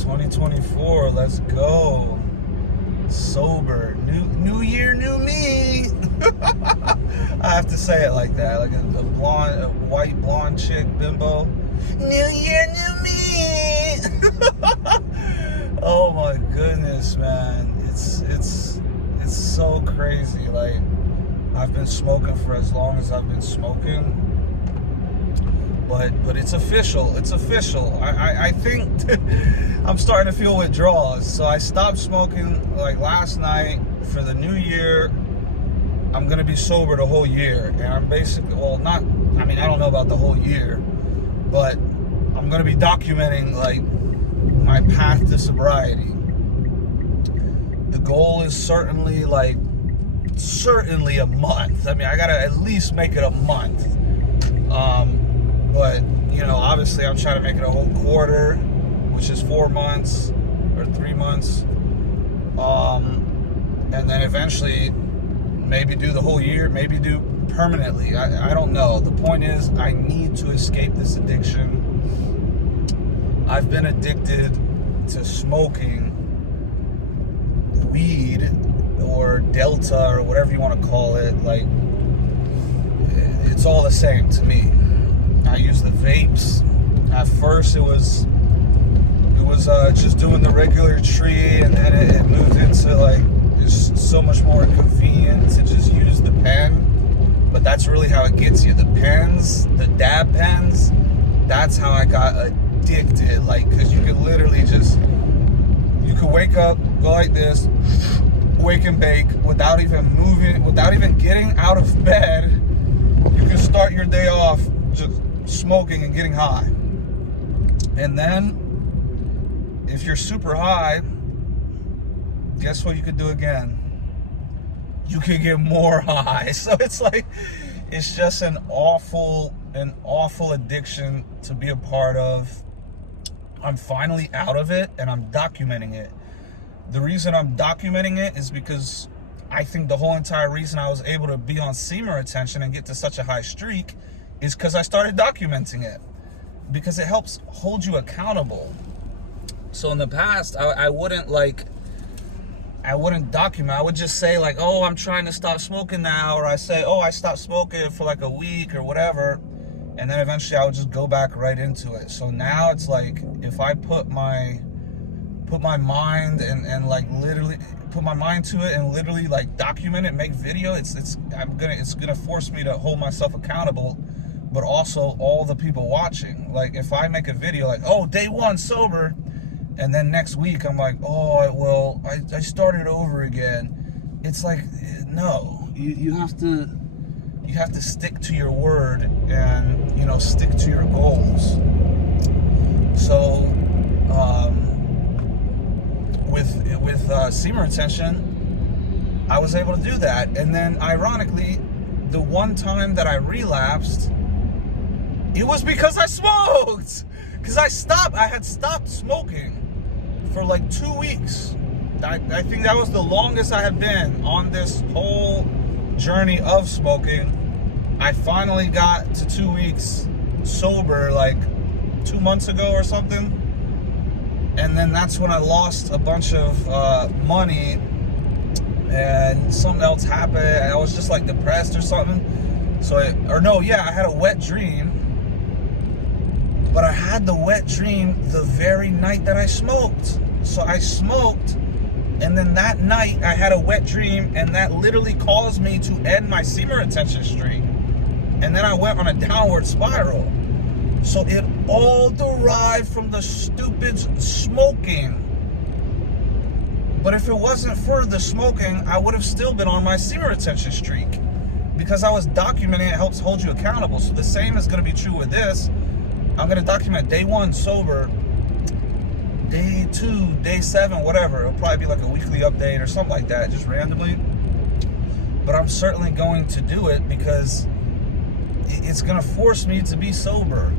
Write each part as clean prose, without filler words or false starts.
2024, let's go. Sober. New year, new me. I have to say it like that, like a white blonde chick bimbo. New year, new me. Oh my goodness, man. It's so crazy. Like, I've been smoking for as long as I've been smoking. But it's official. It's official. I think I'm starting to feel withdrawals. So I stopped smoking like last night. For the new year, I'm gonna be sober the whole year. And I'm basically, I don't know about the whole year, but I'm gonna be documenting like my path to sobriety. The goal is certainly a month. I mean, I gotta at least make it a month. But, obviously I'm trying to make it a whole quarter, which is 4 months or 3 months. And then eventually maybe do the whole year, maybe do permanently. I don't know. The point is, I need to escape this addiction. I've been addicted to smoking weed or Delta or whatever you want to call it. Like, it's all the same to me. I use the vapes. At first it was just doing the regular tree, and then it moved into like it's so much more convenient to just use the pen. But that's really how it gets you. The pens, the dab pens, that's how I got addicted. Like, because you could literally you could wake up, go like this, wake and bake without even moving, without even getting out of bed. You can start your day off just smoking and getting high. And then if you're super high, guess what you could do again? You can get more high. So it's like, it's just an awful addiction to be a part of. I'm finally out of it, and I'm documenting it. The reason I'm documenting it is because I think the whole entire reason I was able to be on semen retention and get to such a high streak is because I started documenting it, because it helps hold you accountable. So in the past, I wouldn't document. I would just say like, oh, I'm trying to stop smoking now, or I say, oh, I stopped smoking for like a week or whatever, and then eventually I would just go back right into it. So now it's like, if I put my mind and like literally put my mind to it and literally like document it, make video, it's gonna force me to hold myself accountable, but also all the people watching. Like, if I make a video like, oh, day 1 sober, and then next week I'm like, oh, well, I started over again. It's like, no, you have to stick to your word and, stick to your goals. So, with semen retention, I was able to do that. And then ironically, the one time that I relapsed, it was because I smoked. Because I had stopped smoking for like 2 weeks. I think that was the longest I had been on this whole journey of smoking. I finally got to 2 weeks sober like 2 months ago or something. And then that's when I lost a bunch of money, and something else happened. I was just like depressed or something. I had a wet dream. But I had the wet dream the very night that I smoked. So I smoked, and then that night I had a wet dream, and that literally caused me to end my semen retention streak. And then I went on a downward spiral. So it all derived from the stupid smoking. But if it wasn't for the smoking, I would have still been on my semen retention streak, because I was documenting it. Helps hold you accountable. So the same is going to be true with this. I'm going to document day 1 sober, day 2, day 7, whatever. It'll probably be like a weekly update or something like that, just randomly. But I'm certainly going to do it, because it's going to force me to be sober.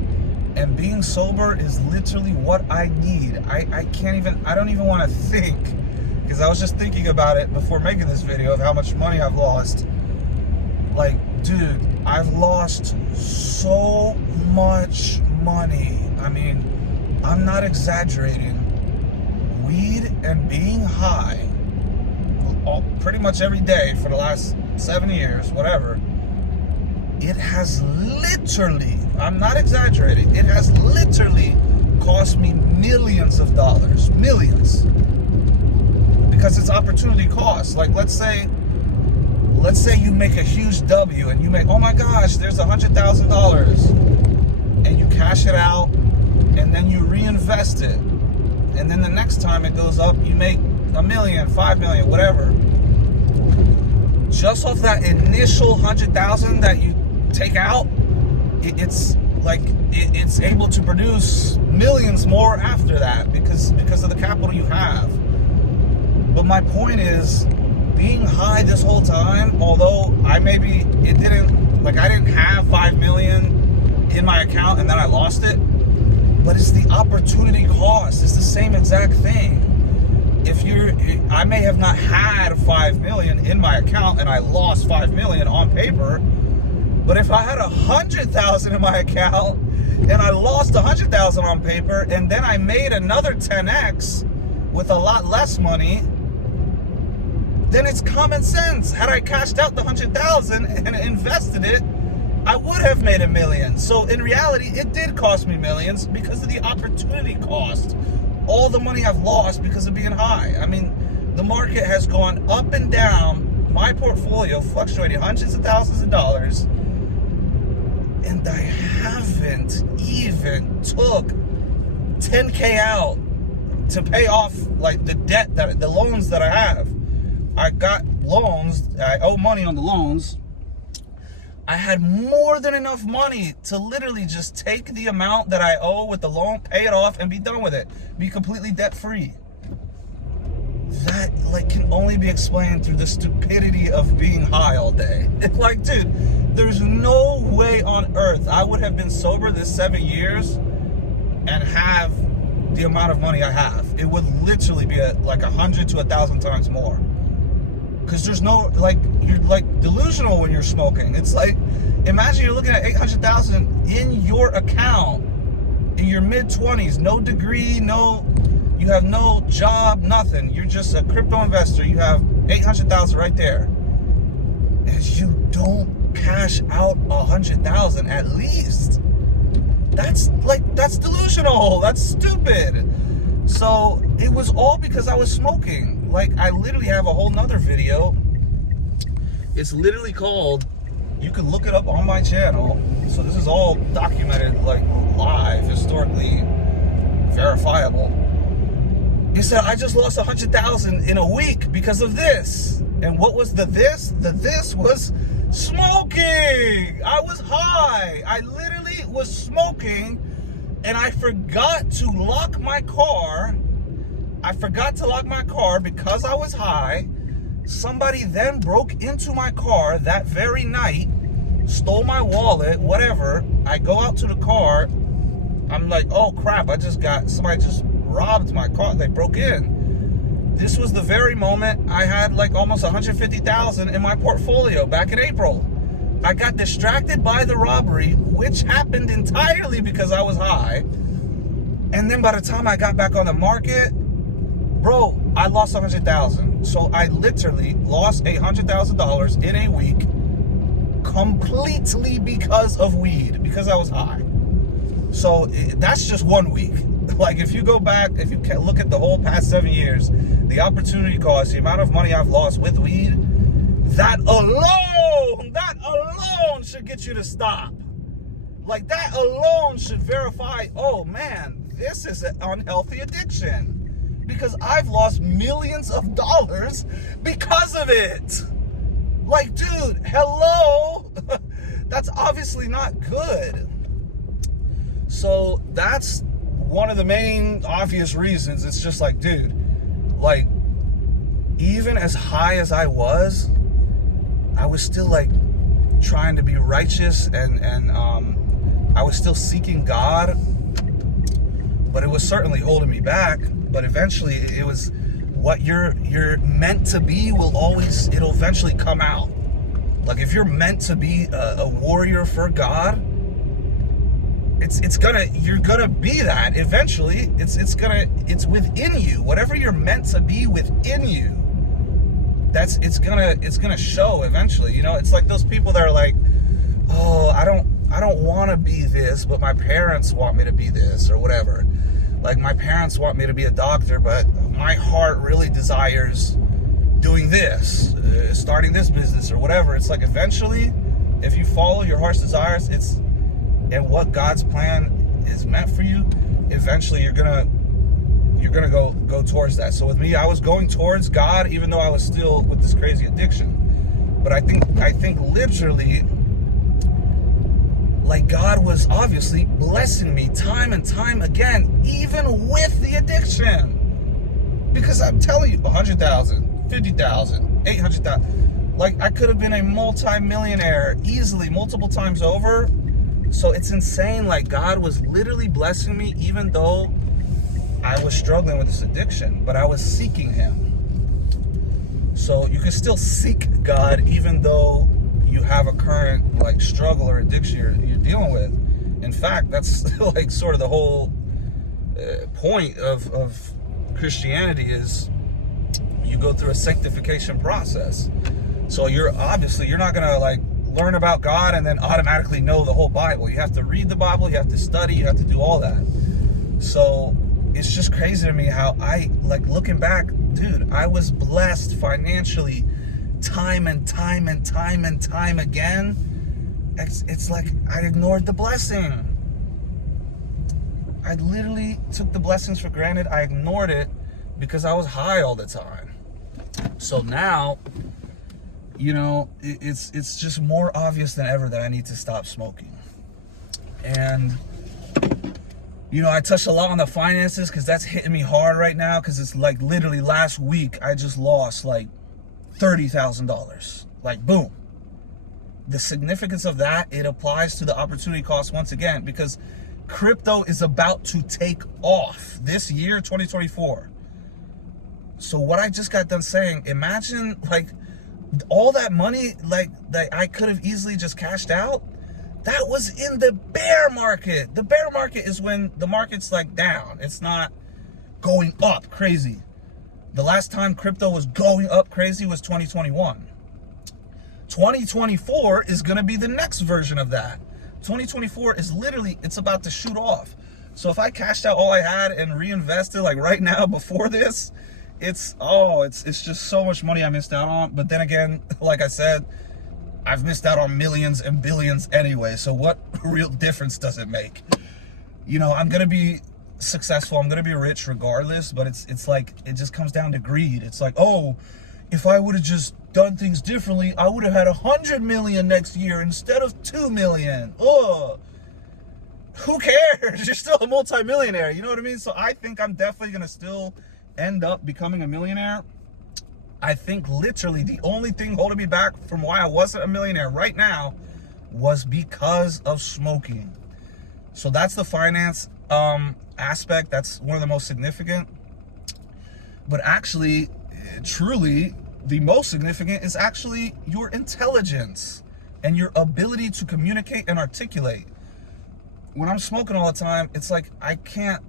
And being sober is literally what I need. I don't even want to think, because I was just thinking about it before making this video of how much money I've lost. Like, dude, I've lost so much money. I mean, I'm not exaggerating. weed and being high pretty much every day for the last 7 years, whatever, it has literally, I'm not exaggerating, it has literally cost me millions of dollars. Millions. Because it's opportunity cost. Like, let's say you make a huge W and you make, oh my gosh, there's $100,000, and you cash it out and then you reinvest it, and then the next time it goes up you make $1 million, $5 million, whatever. Just off that initial $100,000 that you take out, it's able to produce millions more after that because of the capital you have. But my point is, being high this whole time, although I didn't have 5 million in my account and then I lost it, but it's the opportunity cost. It's the same exact thing. I may have not had 5 million in my account and I lost 5 million on paper, but if I had 100,000 in my account and I lost 100,000 on paper and then I made another 10x with a lot less money, then it's common sense. Had I cashed out the 100,000 and invested it, I would have made $1 million. So in reality, it did cost me millions because of the opportunity cost. All the money I've lost because of being high. I mean, the market has gone up and down. My portfolio fluctuated hundreds of thousands of dollars, and I haven't even took 10K out to pay off like the debt, the loans that I have. I got loans, I owe money on the loans. I had more than enough money to literally just take the amount that I owe with the loan, pay it off, and be done with it. Be completely debt-free. That can only be explained through the stupidity of being high all day. It's like, dude, there's no way on earth I would have been sober this 7 years and have the amount of money I have. It would literally be 100 to 1,000 times more. Because there's no, you're delusional when you're smoking. It's like, imagine you're looking at 800,000 in your account in your mid-20s, no degree, you have no job, nothing. You're just a crypto investor. You have 800,000 right there. And you don't cash out 100,000 at least. That's delusional. That's stupid. So it was all because I was smoking. I literally have a whole nother video. It's literally called, you can look it up on my channel. So this is all documented, live, historically verifiable. He said, I just lost 100,000 in a week because of this. And what was the this? The this was smoking. I was high. I literally was smoking, and I forgot to lock my car. Because I was high. Somebody then broke into my car that very night, stole my wallet, whatever. I go out to the car. I'm like, oh crap, somebody just robbed my car. They broke in. This was the very moment I had almost 150,000 in my portfolio back in April. I got distracted by the robbery, which happened entirely because I was high. And then by the time I got back on the market, bro, I lost 100,000. So I literally lost $100,000 in a week completely because of weed, because I was high. So that's just 1 week. If you go back, if you look at the whole past 7 years, the opportunity cost, the amount of money I've lost with weed, that alone should get you to stop. That alone should verify, oh man, this is an unhealthy addiction. Because I've lost millions of dollars because of it. Dude, hello? That's obviously not good. So that's one of the main obvious reasons. It's just dude, even as high as I was still trying to be righteous and I was still seeking God, but it was certainly holding me back. But eventually it was what you're meant to be it'll eventually come out. If you're meant to be a warrior for God, you're gonna be that eventually. It's within you. Whatever you're meant to be within you, it's gonna show eventually. You know, it's like those people that are like, oh, I don't want to be this, but my parents want me to be this, or whatever. Like, my parents want me to be a doctor, but my heart really desires doing this, starting this business or whatever. It's like, eventually, if you follow your heart's desires, and what God's plan is meant for you, eventually you're gonna go towards that. So with me, I was going towards God, even though I was still with this crazy addiction. But I think literally, like, God was obviously blessing me time and time again, even with the addiction. Because I'm telling you, 100,000, 50,000, 800,000. Like, I could have been a multi-millionaire easily, multiple times over. So it's insane. Like, God was literally blessing me, even though I was struggling with this addiction, but I was seeking Him. So you can still seek God, even though you have a current, like, struggle or addiction you're dealing with. In fact, that's like sort of the whole point of Christianity, is you go through a sanctification process. So you're not gonna, like, learn about God and then automatically know the whole Bible. You have to read the Bible, you have to study, you have to do all that. So it's just crazy to me how like, looking back, dude, I was blessed financially time and time and time and time again. It's like I ignored the blessing. I literally took the blessings for granted. I ignored it because I was high all the time. So now, you know, it's just more obvious than ever that I need to stop smoking. And, you know, I touched a lot on the finances because that's hitting me hard right now, because it's like literally last week I just lost like $30,000. Like, boom. The significance of that, it applies to the opportunity cost once again, because crypto is about to take off this year, 2024. So what I just got done saying, imagine, like, all that money, like, that I could have easily just cashed out, that was in the bear market. The bear market is when the market's, like, down. It's not going up crazy. The last time crypto was going up crazy was 2021. 2024 is going to be the next version of that. 2024 is literally, it's about to shoot off. So if I cashed out all I had and reinvested, like, right now before this, it's just so much money I missed out on. But then again, like I said, I've missed out on millions and billions anyway. So what real difference does it make? You know, I'm going to be successful. I'm going to be rich regardless. But it's like, it just comes down to greed. It's like, oh, if I would have just done things differently, I would have had 100 million next year instead of 2 million. Oh, who cares? You're still a multimillionaire. You know what I mean? So I think I'm definitely going to still end up becoming a millionaire. I think literally the only thing holding me back from why I wasn't a millionaire right now was because of smoking. So that's the finance aspect. That's one of the most significant. But actually, truly, the most significant is actually your intelligence and your ability to communicate and articulate. When I'm smoking all the time, it's like I can't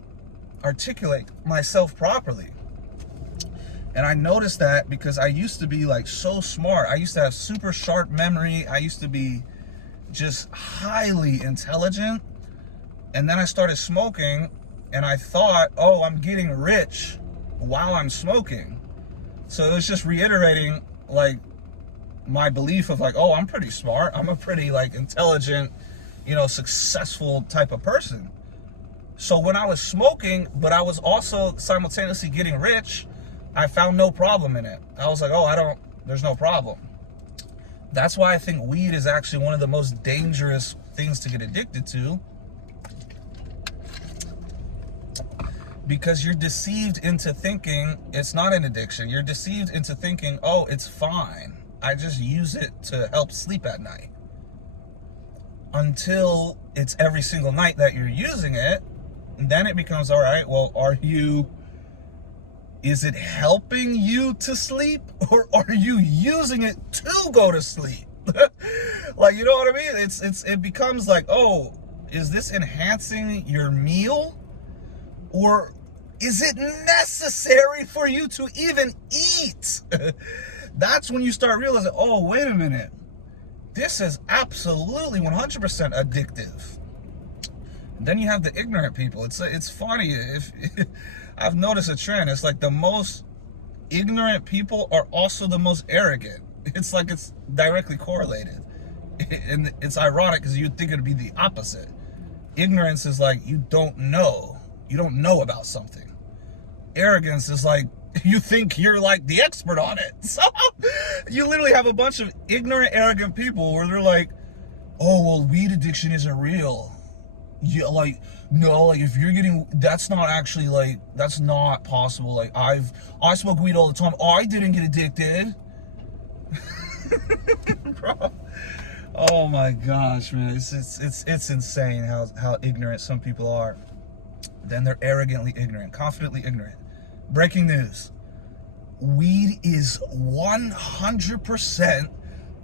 articulate myself properly. And I noticed that because I used to be, like, so smart. I used to have super sharp memory. I used to be just highly intelligent. And then I started smoking and I thought, oh, I'm getting rich while I'm smoking. So it was just reiterating, like, my belief of, like, oh, I'm pretty smart. I'm a pretty, like, intelligent, you know, successful type of person. So when I was smoking, but I was also simultaneously getting rich, I found no problem in it. I was like, oh, there's no problem. That's why I think weed is actually one of the most dangerous things to get addicted to. Because you're deceived into thinking it's not an addiction. You're deceived into thinking, oh, it's fine. I just use it to help sleep at night. Until it's every single night that you're using it, and then it becomes, all right, well, is it helping you to sleep, or are you using it to go to sleep? Like, you know what I mean? It becomes like, oh, Is this enhancing your meal? Or is it necessary for you to even eat? That's when you start realizing, oh, wait a minute. This is absolutely 100% addictive. And then you have the ignorant people. It's funny. If I've noticed a trend, it's like the most ignorant people are also the most arrogant. It's like it's directly correlated. And it's ironic because you'd think it'd be the opposite. Ignorance is like you don't know. You don't know about something. Arrogance is like you think you're like the expert on it. So you literally have a bunch of ignorant, arrogant people where they're like, oh, well, weed addiction isn't real. Yeah, like, no, like if you're getting, that's not actually like, that's not possible. Like I smoke weed all the time. Oh, I didn't get addicted. Bro. Oh my gosh, man. It's insane how ignorant some people are. Then they're arrogantly ignorant, confidently ignorant. Breaking news. Weed is 100%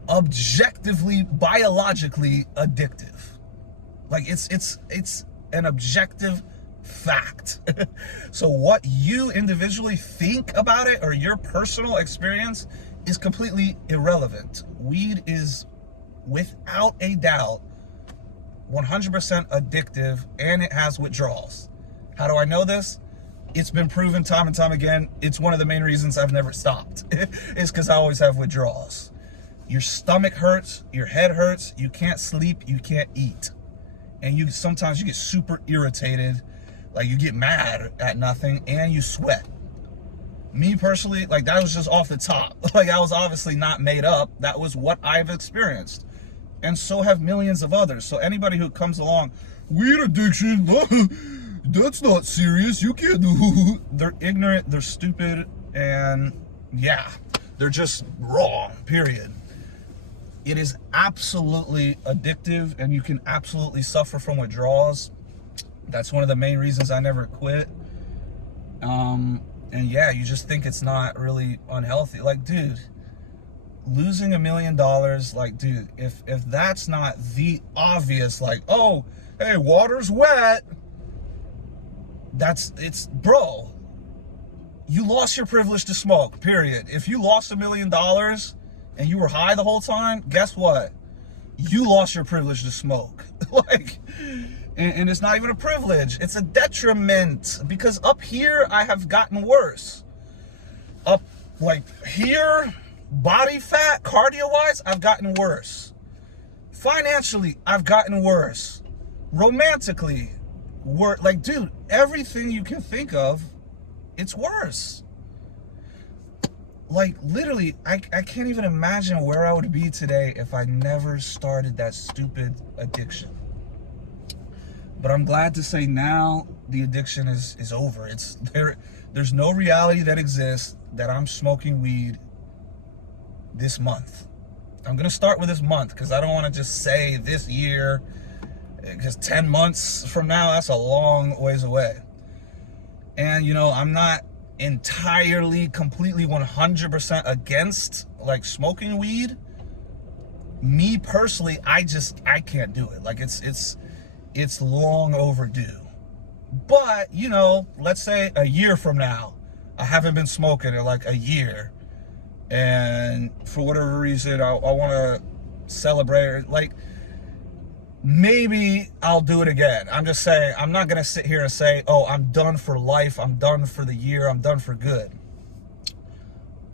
objectively, biologically addictive. Like it's an objective fact. So what you individually think about it or your personal experience is completely irrelevant. Weed is without a doubt 100% addictive, and it has withdrawals. How do I know this? It's been proven time and time again. It's one of the main reasons I've never stopped. It's because I always have withdrawals. Your stomach hurts, your head hurts, you can't sleep, you can't eat. And sometimes you get super irritated, like you get mad at nothing, and you sweat. Me personally, like that was just off the top. Like I was obviously not made up. That was what I've experienced. And so have millions of others. So anybody who comes along, weed addiction, that's not serious, you can't do. They're ignorant, they're stupid, and yeah, they're just wrong, period. It is absolutely addictive, and you can absolutely suffer from withdrawals. That's one of the main reasons I never quit. And yeah, you just think it's not really unhealthy. Like, dude, losing $1 million, like, dude, if that's not the obvious, like, oh, hey, water's wet, bro, you lost your privilege to smoke, period. If you lost $1 million and you were high the whole time, guess what? You lost your privilege to smoke. Like, and it's not even a privilege, it's a detriment, because up here I have gotten worse. Up like here, body fat, cardio wise, I've gotten worse. Financially, I've gotten worse. Romantically, like, dude, everything you can think of, it's worse. Like, literally, I can't even imagine where I would be today if I never started that stupid addiction. But I'm glad to say now the addiction is over. There's no reality that exists that I'm smoking weed this month. I'm gonna start with this month because I don't want to just say this year, because 10 months from now, that's a long ways away. And you know, I'm not entirely, completely 100% against like smoking weed. Me personally, I can't do it. Like it's long overdue. But you know, let's say a year from now, I haven't been smoking in like a year, and for whatever reason I want to celebrate, like maybe I'll do it again. I'm just saying, I'm not gonna sit here and say, oh, I'm done for life, I'm done for the year, I'm done for good.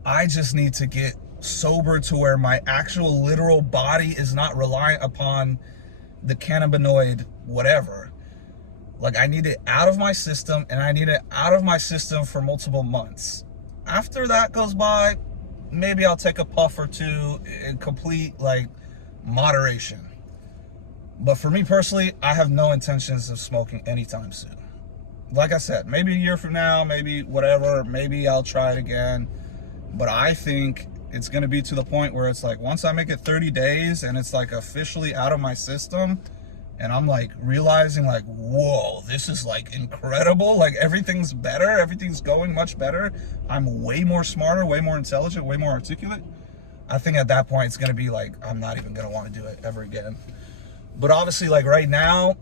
I just need to get sober to where my actual literal body is not reliant upon the cannabinoid whatever. Like, I need it out of my system, and I need it out of my system for multiple months. After that goes by, maybe I'll take a puff or two in complete like moderation. But for me personally, I have no intentions of smoking anytime soon. Like I said, maybe a year from now, maybe whatever, maybe I'll try it again. But I think it's gonna be to the point where it's like, once I make it 30 days and it's like officially out of my system, and I'm like realizing like, whoa, this is like incredible. Like everything's better, everything's going much better. I'm way more smarter, way more intelligent, way more articulate. I think at that point it's gonna be like, I'm not even gonna wanna do it ever again. But obviously, like right now,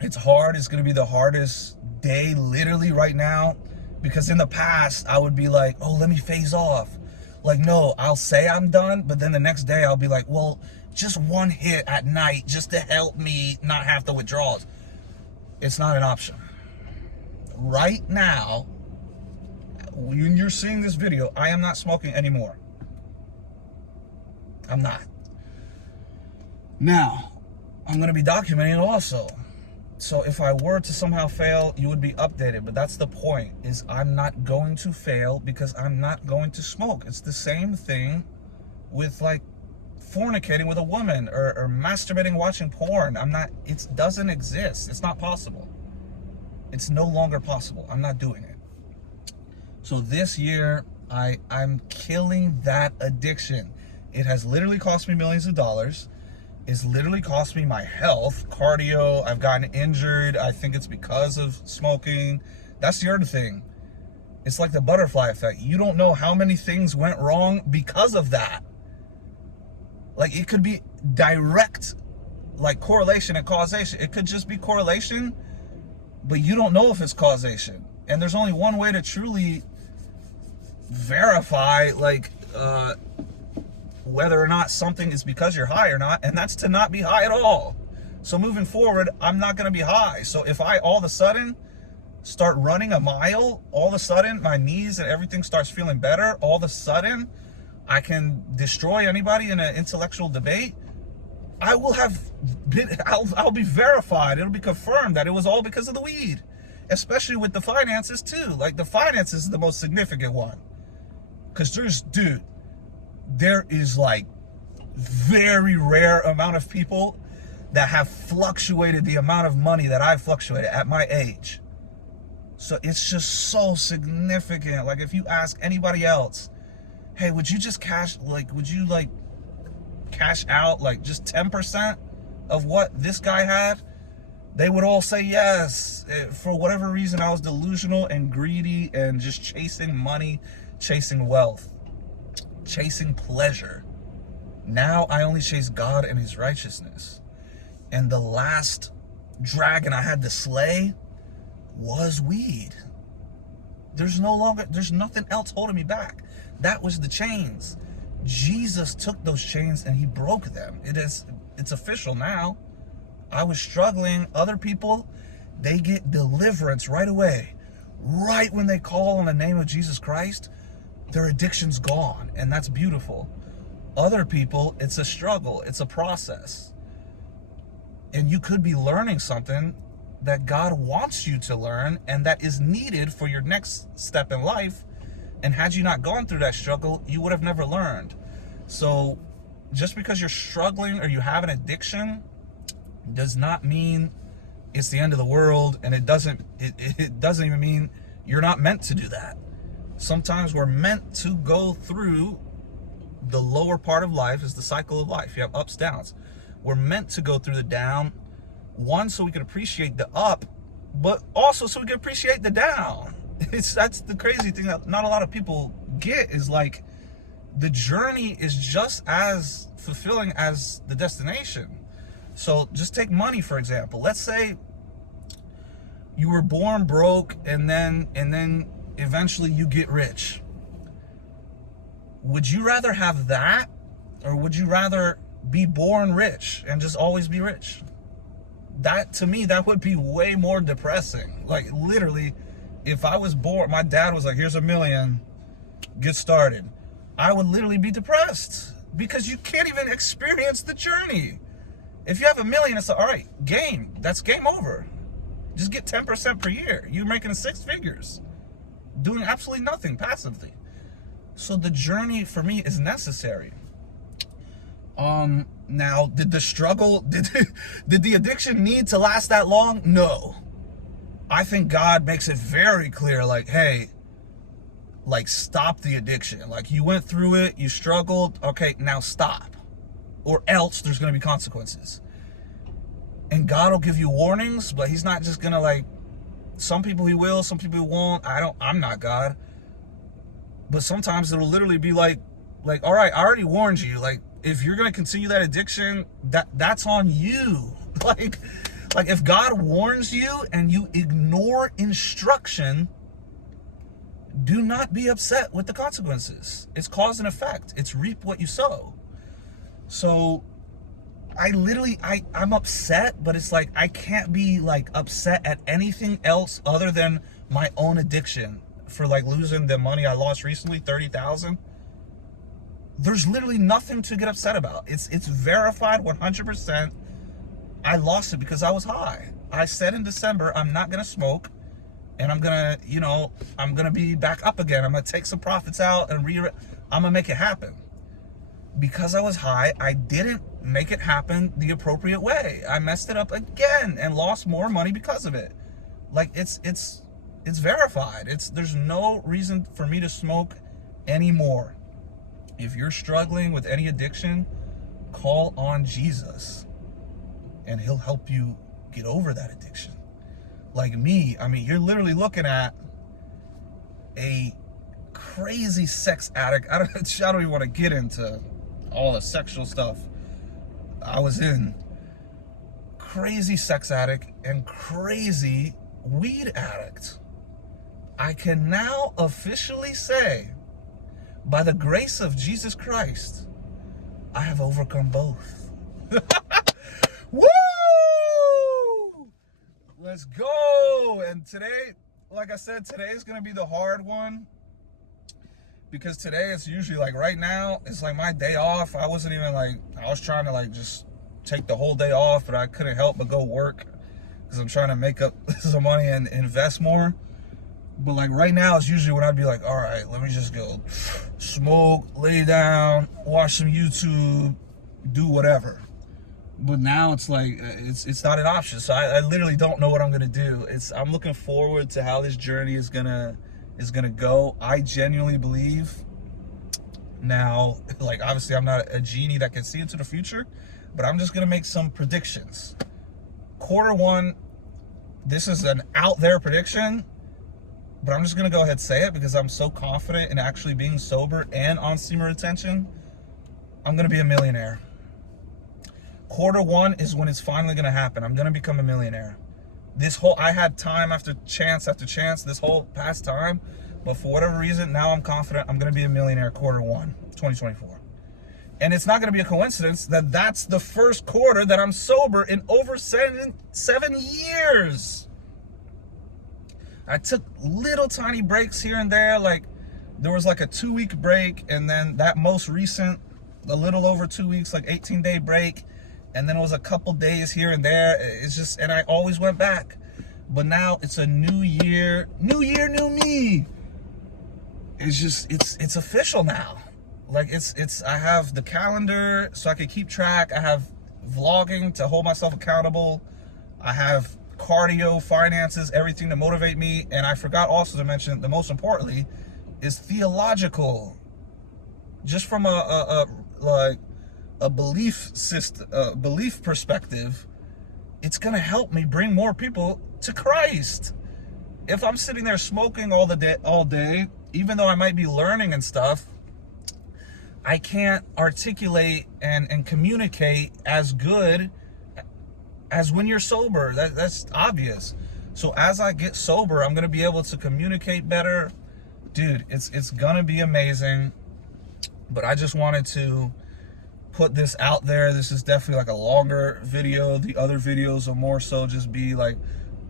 It's hard. It's going to be the hardest day literally right now, because in the past I would be like, oh, let me phase off. Like, no, I'll say I'm done, but then the next day I'll be like, well, just one hit at night just to help me not have the withdrawals. It's not an option. Right now, when you're seeing this video, I am not smoking anymore. I'm not. Now, I'm going to be documenting it also. So if I were to somehow fail, you would be updated. But that's the point, is I'm not going to fail because I'm not going to smoke. It's the same thing with like fornicating with a woman or masturbating watching porn. It doesn't exist. It's not possible. It's no longer possible. I'm not doing it. So this year, I'm killing that addiction. It has literally cost me millions of dollars. It's literally cost me my health, cardio. I've gotten injured. I think it's because of smoking. That's the other thing. It's like the butterfly effect. You don't know how many things went wrong because of that. Like, it could be direct, like, correlation and causation. It could just be correlation, but you don't know if it's causation. And there's only one way to truly verify, like, whether or not something is because you're high or not, and that's to not be high at all. So moving forward, I'm not going to be high. So if I all of a sudden start running a mile, all of a sudden my knees and everything starts feeling better, all of a sudden I can destroy anybody in an intellectual debate, I'll be verified. It'll be confirmed that it was all because of the weed, especially with the finances too. Like, the finances is the most significant one, because there is like very rare amount of people that have fluctuated the amount of money that I've fluctuated at my age. So it's just so significant. Like, if you ask anybody else, hey, would you cash out like just 10% of what this guy had? They would all say yes. For whatever reason, I was delusional and greedy and just chasing money, chasing wealth, chasing pleasure. Now I only chase God and his righteousness. And the last dragon I had to slay was weed. There's nothing else holding me back. That was the chains. Jesus took those chains and he broke them. It's official now. I was struggling. Other people, they get deliverance right away. Right when they call on the name of Jesus Christ, their addiction's gone, and that's beautiful. Other people, it's a struggle, it's a process. And you could be learning something that God wants you to learn and that is needed for your next step in life. And had you not gone through that struggle, you would have never learned. So just because you're struggling or you have an addiction does not mean it's the end of the world, and it doesn't even mean you're not meant to do that. Sometimes we're meant to go through the lower part of life. Is the cycle of life. You have ups, downs. We're meant to go through the down, one, so we can appreciate the up, but also so we can appreciate the down. That's the crazy thing that not a lot of people get, is like, the journey is just as fulfilling as the destination. So just take money, for example. Let's say you were born broke and then eventually you get rich. Would you rather have that, or would you rather be born rich and just always be rich? That, to me, that would be way more depressing. Like, literally, if I was born, my dad was like, here's $1 million, get started, I would literally be depressed, because you can't even experience the journey. If you have $1 million, it's like, all right, that's game over. Just get 10% per year. You're making 6 figures, doing absolutely nothing passively. So the journey for me is necessary. Now, did the addiction need to last that long? No. I think God makes it very clear, like, hey, like, stop the addiction. Like, you went through it, you struggled, okay, now stop, or else there's going to be consequences. And God will give you warnings, but he's not just going to, like, some people he will, some people he won't. I'm not God. But sometimes it'll literally be like, all right, I already warned you. Like, if you're going to continue that addiction, that's on you. Like, Like, if God warns you and you ignore instruction, do not be upset with the consequences. It's cause and effect. It's reap what you sow. So I'm upset, but it's like I can't be like upset at anything else other than my own addiction for like losing the money I lost recently, 30,000. There's literally nothing to get upset about. It's verified 100%. I lost it because I was high. I said in December, I'm not going to smoke, and I'm going to, I'm going to be back up again. I'm going to take some profits out and I'm going to make it happen. Because I was high, I didn't make it happen the appropriate way. I messed it up again and lost more money because of it. Like, it's verified. There's no reason for me to smoke anymore. If you're struggling with any addiction, call on Jesus and he'll help you get over that addiction. Like me, I mean, you're literally looking at a crazy sex addict. I don't even want to get into all the sexual stuff I was in. Crazy sex addict and crazy weed addict. I can now officially say, by the grace of Jesus Christ, I have overcome both. Woo! Let's go! And today, like I said, today is going to be the hard one. Because today it's usually like right now, it's like my day off. I wasn't even like, I was trying to like just take the whole day off, but I couldn't help but go work because I'm trying to make up some money and invest more. But like right now, it's usually when I'd be like, all right, let me just go smoke, lay down, watch some YouTube, do whatever. But now it's like, it's not an option. So I literally don't know what I'm going to do. I'm looking forward to how this journey is going to go. I genuinely believe now, like obviously I'm not a genie that can see into the future, but I'm just going to make some predictions. Q1, this is an out there prediction, but I'm just going to go ahead and say it because I'm so confident in actually being sober and on semen retention. I'm going to be a millionaire. Q1 is when it's finally going to happen. I'm going to become a millionaire. I had time after chance this whole past time, but for whatever reason, now I'm confident I'm going to be a millionaire Q1, 2024. And it's not going to be a coincidence that that's the first quarter that I'm sober in over 7 years. I took little tiny breaks here and there. Like there was like a 2-week break, and then that most recent, a little over 2 weeks, like 18-day break. And then it was a couple days here and there. It's just, and I always went back. But now it's a new year, new me. It's just, it's official now. Like I have the calendar so I can keep track. I have vlogging to hold myself accountable. I have cardio, finances, everything to motivate me. And I forgot also to mention, the most importantly, is theological. Just from a belief system, belief perspective, it's gonna help me bring more people to Christ. If I'm sitting there smoking all day, even though I might be learning and stuff, I can't articulate and communicate as good as when you're sober. That's obvious. So as I get sober, I'm gonna be able to communicate better. Dude, it's gonna be amazing. But I just wanted to put this out there. This is definitely like a longer video. The other videos are more so just be like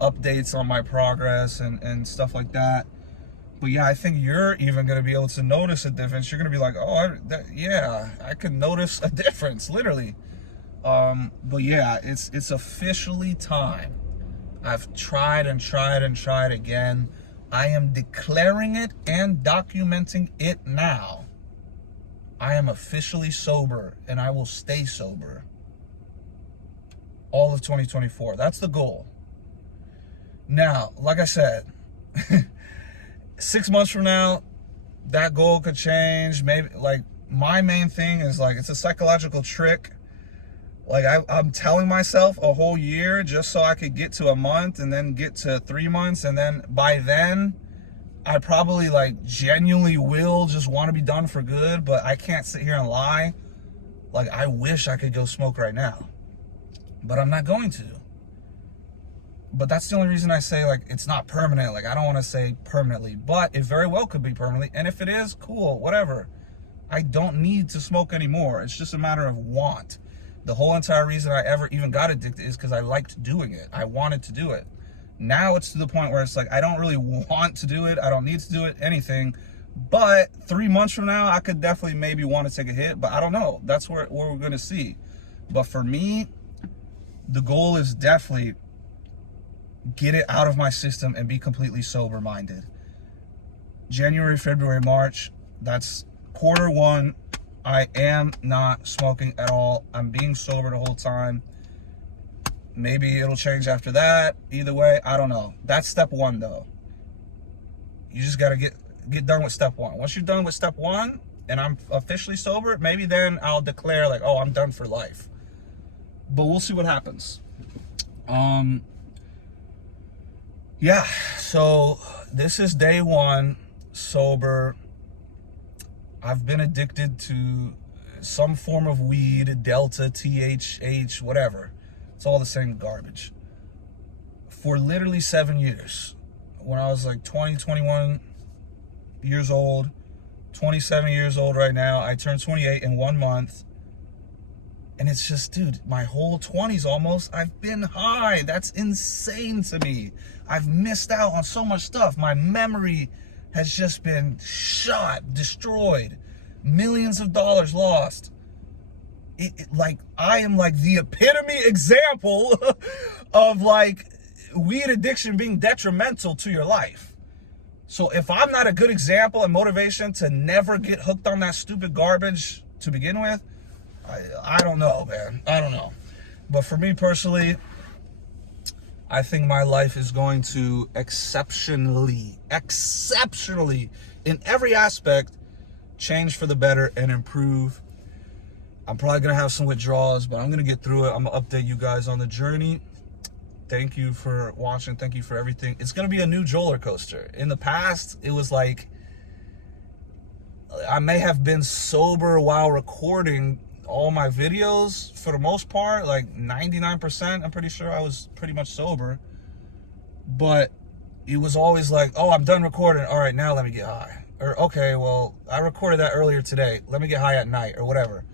updates on my progress and stuff like that. But yeah, I think you're even going to be able to notice a difference. You're going to be like, oh, yeah, I can notice a difference, literally. But yeah, it's officially time. I've tried and tried and tried again. I am declaring it and documenting it now. I am officially sober, and I will stay sober all of 2024. That's the goal. Now, like I said, 6 months from now, that goal could change. Maybe, like, my main thing is, like, it's a psychological trick. Like, I'm telling myself a whole year just so I could get to a month and then get to 3 months. And then by then, I probably like genuinely will just want to be done for good, but I can't sit here and lie. Like, I wish I could go smoke right now, but I'm not going to. But that's the only reason I say, like, it's not permanent. Like, I don't want to say permanently, but it very well could be permanently. And if it is, cool, whatever. I don't need to smoke anymore. It's just a matter of want. The whole entire reason I ever even got addicted is because I liked doing it. I wanted to do it. Now it's to the point where it's like, I don't really want to do it. I don't need to do it, anything. But 3 months from now, I could definitely maybe want to take a hit, but I don't know. That's where we're going to see. But for me, the goal is definitely get it out of my system and be completely sober-minded. January, February, March, that's quarter one. I am not smoking at all. I'm being sober the whole time. Maybe it'll change after that. Either way, I don't know. That's step one, though. You just got to get done with step one. Once you're done with step one and I'm officially sober, maybe then I'll declare, like, oh, I'm done for life. But we'll see what happens. Yeah, so this is day one sober. I've been addicted to some form of weed, Delta, THH, whatever. It's all the same garbage. For literally 7 years. When I was like 20, 21 years old, 27 years old right now. I turned 28 in 1 month. And it's just, dude, my whole 20s almost, I've been high. That's insane to me. I've missed out on so much stuff. My memory has just been shot, destroyed. Millions of dollars lost. Like, I am like the epitome example of like weed addiction being detrimental to your life. So if I'm not a good example and motivation to never get hooked on that stupid garbage to begin with, I don't know, man. I don't know. But for me personally, I think my life is going to exceptionally, in every aspect, change for the better and improve. I'm probably going to have some withdrawals, but I'm going to get through it. I'm going to update you guys on the journey. Thank you for watching. Thank you for everything. It's going to be a new roller coaster. In the past, it was like, I may have been sober while recording all my videos for the most part, like 99%. I'm pretty sure I was pretty much sober. But it was always like, oh, I'm done recording. All right, now let me get high. Or, okay, well, I recorded that earlier today. Let me get high at night or whatever.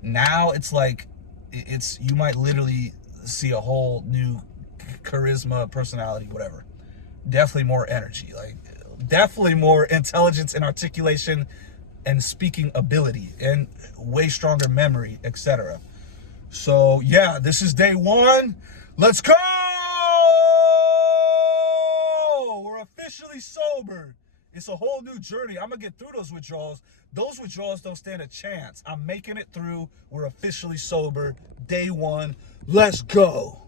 Now it's like, you might literally see a whole new charisma, personality, whatever. Definitely more energy, like definitely more intelligence and articulation and speaking ability and way stronger memory, etc. So yeah, this is day one. Let's go! We're officially sober. It's a whole new journey. I'm gonna get through those withdrawals. Those withdrawals don't stand a chance. I'm making it through. We're officially sober. Day one. Let's go.